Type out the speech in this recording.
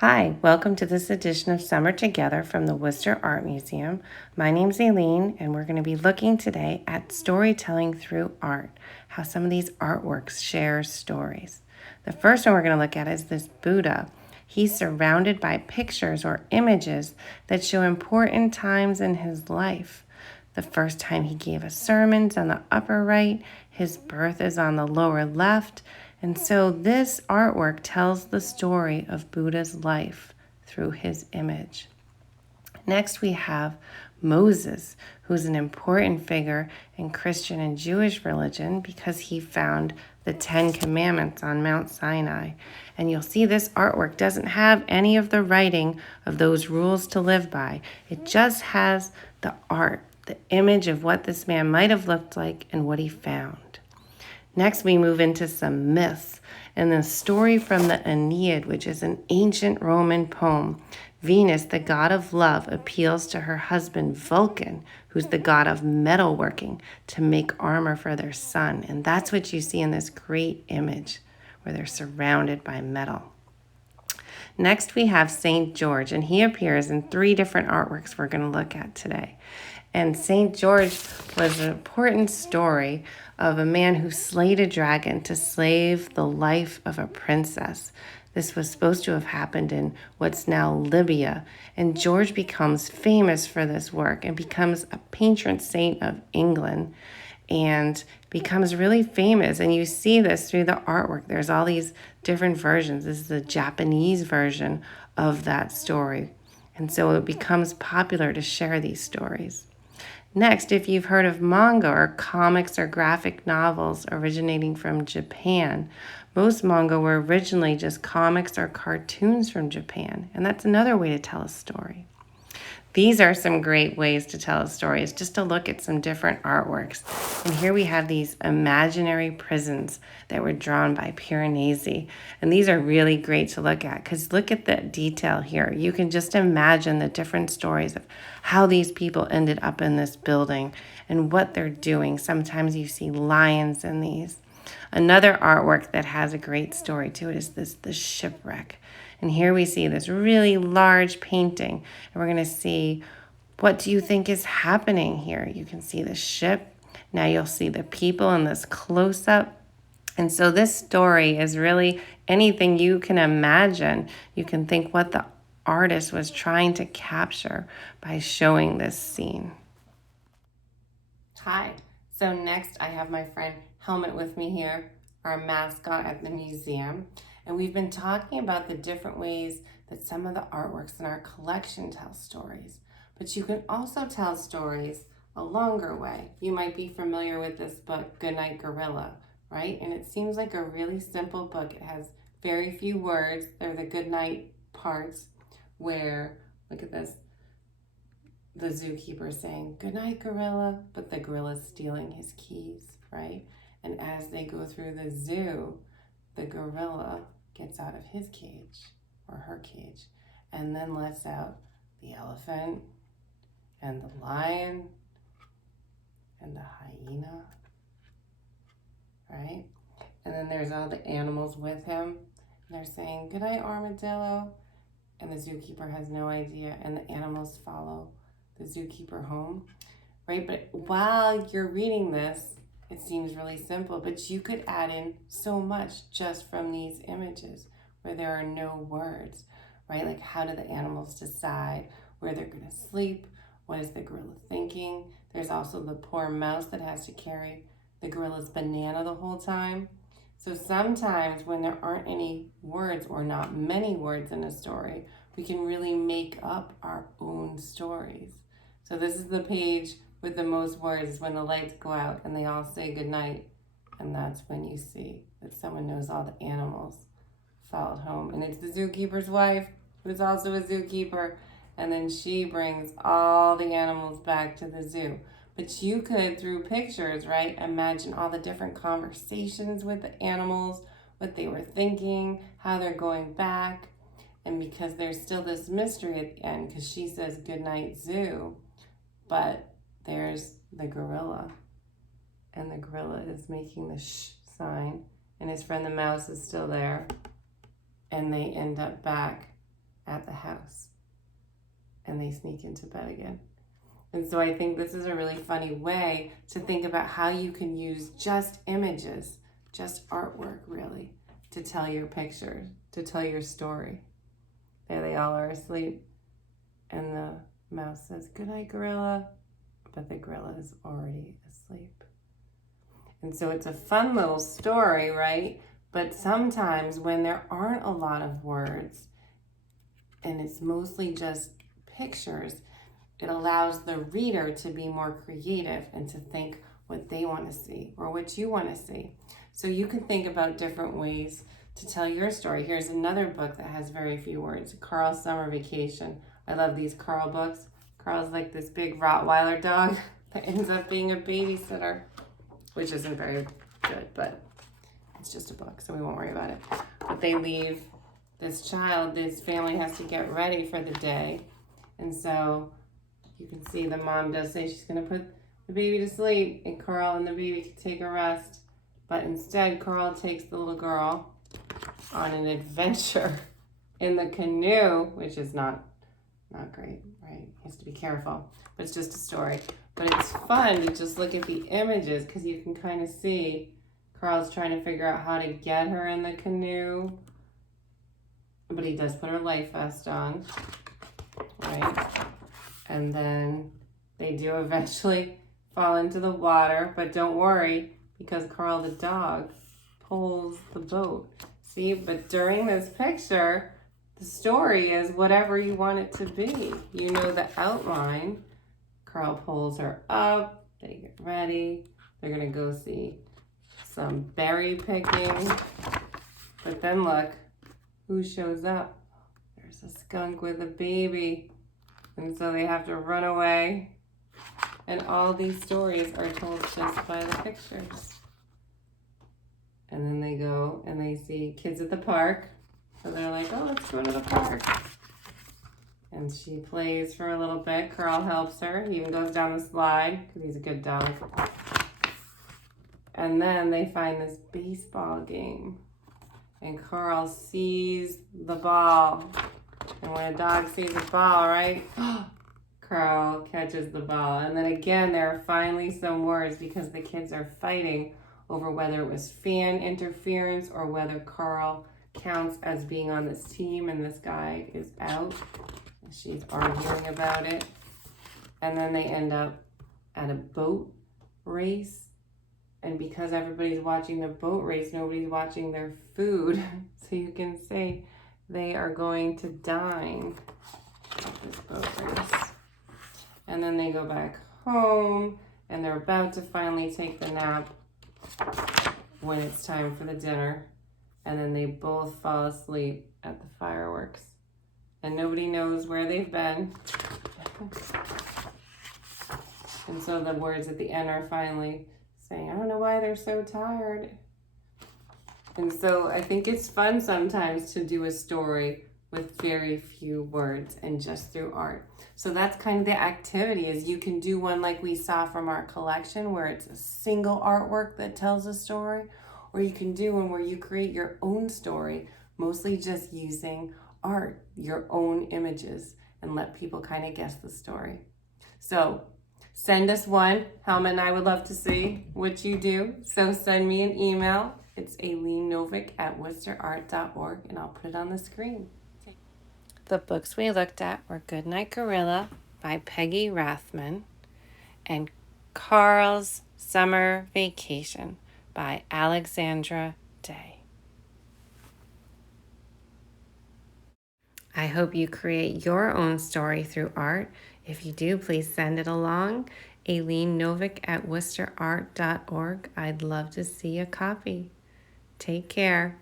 Hi, welcome to this edition of Summer Together from the Worcester Art Museum. My name's Aileen, and we're going to be looking today at storytelling through art, how some of these artworks share stories. The first one we're going to look at is this Buddha. He's surrounded by pictures or images that show important times in his life. The first time he gave a sermon's on the upper right, his birth is on the lower left, and so this artwork tells the story of Buddha's life through his image. Next, we have Moses, who's an important figure in Christian and Jewish religion because he found the 10 Commandments on Mount Sinai. And you'll see this artwork doesn't have any of the writing of those rules to live by. It just has the art, the image of what this man might have looked like and what he found. Next, we move into some myths and the story from the Aeneid, which is an ancient Roman poem. Venus, the god of love, appeals to her husband Vulcan, who's the god of metalworking, to make armor for their son. And that's what you see in this great image where they're surrounded by metal. Next, we have St. George, and he appears in 3 different artworks we're going to look at today. And St. George was an important story of a man who slayed a dragon to save the life of a princess. This was supposed to have happened in what's now Libya. And George becomes famous for this work and becomes a patron saint of England and becomes really famous. And you see this through the artwork. There's all these different versions. This is the Japanese version of that story. And so it becomes popular to share these stories. Next, if you've heard of manga or comics or graphic novels originating from Japan, most manga were originally just comics or cartoons from Japan, and that's another way to tell a story. These are some great ways to tell a story, is just to look at some different artworks. And here we have these imaginary prisons that were drawn by Piranesi. And these are really great to look at because look at the detail here. You can just imagine the different stories of how these people ended up in this building and what they're doing. Sometimes you see lions in these. Another artwork that has a great story to it is the Shipwreck. And here we see this really large painting. And we're going to see, what do you think is happening here? You can see the ship. Now you'll see the people in this close-up. And so this story is really anything you can imagine. You can think what the artist was trying to capture by showing this scene. Hi. So next I have my friend Helmet with me here, our mascot at the museum. And we've been talking about the different ways that some of the artworks in our collection tell stories. But you can also tell stories a longer way. You might be familiar with this book, Goodnight Gorilla, right? And it seems like a really simple book. It has very few words. They're the goodnight parts where, look at this, the zookeeper saying, "Goodnight, gorilla," but the gorilla's stealing his keys, right? And as they go through the zoo, the gorilla gets out of his cage or her cage and then lets out the elephant and the lion and the hyena, right? And then there's all the animals with him. And they're saying, "Good night, armadillo." And the zookeeper has no idea. And the animals follow the zookeeper home, right? But while you're reading this, it seems really simple, but you could add in so much just from these images where there are no words, right? Like, how do the animals decide where they're going to sleep? What is the gorilla thinking? There's also the poor mouse that has to carry the gorilla's banana the whole time. So sometimes when there aren't any words or not many words in a story, we can really make up our own stories. So this is the page with the most words when the lights go out and they all say goodnight. And that's when you see that someone knows all the animals followed home. And it's the zookeeper's wife, who's also a zookeeper. And then she brings all the animals back to the zoo. But you could, through pictures, right, imagine all the different conversations with the animals, what they were thinking, how they're going back. And because there's still this mystery at the end, because she says goodnight zoo, but there's the gorilla, and the gorilla is making the shh sign, and his friend the mouse is still there, and they end up back at the house. And they sneak into bed again. And so I think this is a really funny way to think about how you can use just images, just artwork really, to tell your pictures, to tell your story. There they all are asleep. And the mouse says, "Goodnight, gorilla." But the gorilla is already asleep. And so it's a fun little story, right? But sometimes when there aren't a lot of words and it's mostly just pictures, it allows the reader to be more creative and to think what they want to see or what you want to see. So you can think about different ways to tell your story. Here's another book that has very few words, Carl's Summer Vacation. I love these Carl books. Carl's like this big Rottweiler dog that ends up being a babysitter, which isn't very good, but it's just a book, so we won't worry about it. But they leave this family has to get ready for the day. And so you can see the mom does say she's going to put the baby to sleep and Carl and the baby can take a rest. But instead, Carl takes the little girl on an adventure in the canoe, which is not great, right? He has to be careful, but it's just a story. But it's fun to just look at the images because you can kind of see Carl's trying to figure out how to get her in the canoe. But he does put her life vest on, right? And then they do eventually fall into the water, but don't worry because Carl the dog pulls the boat. See, but during this picture, the story is whatever you want it to be. You know the outline. Carl pulls her up, they get ready. They're gonna go see some berry picking. But then look, who shows up? There's a skunk with a baby. And so they have to run away. And all these stories are told just by the pictures. And then they go and they see kids at the park. So they're like, "Oh, let's go to the park." And she plays for a little bit. Carl helps her. He even goes down the slide because he's a good dog. And then they find this baseball game. And Carl sees the ball. And when a dog sees a ball, right? Carl catches the ball. And then again, there are finally some words because the kids are fighting over whether it was fan interference or whether Carl counts as being on this team and this guy is out. She's arguing about it. And then they end up at a boat race. And because everybody's watching the boat race, nobody's watching their food. So you can say they are going to dine at this boat race. And then they go back home and they're about to finally take the nap when it's time for the dinner. And then they both fall asleep at the fireworks. And nobody knows where they've been. And so the words at the end are finally saying, "I don't know why they're so tired." And so I think it's fun sometimes to do a story with very few words and just through art. So that's kind of the activity, is you can do one like we saw from our collection where it's a single artwork that tells a story, or you can do one where you create your own story, mostly just using art, your own images, and let people kind of guess the story. So send us one. Helma and I would love to see what you do. So send me an email. It's aileennovick@worcesterart.org, and I'll put it on the screen. The books we looked at were Goodnight Gorilla by Peggy Rathman and Carl's Summer Vacation by Alexandra Day. I hope you create your own story through art. If you do, please send it along. aileennovick@worcesterart.org. I'd love to see a copy. Take care.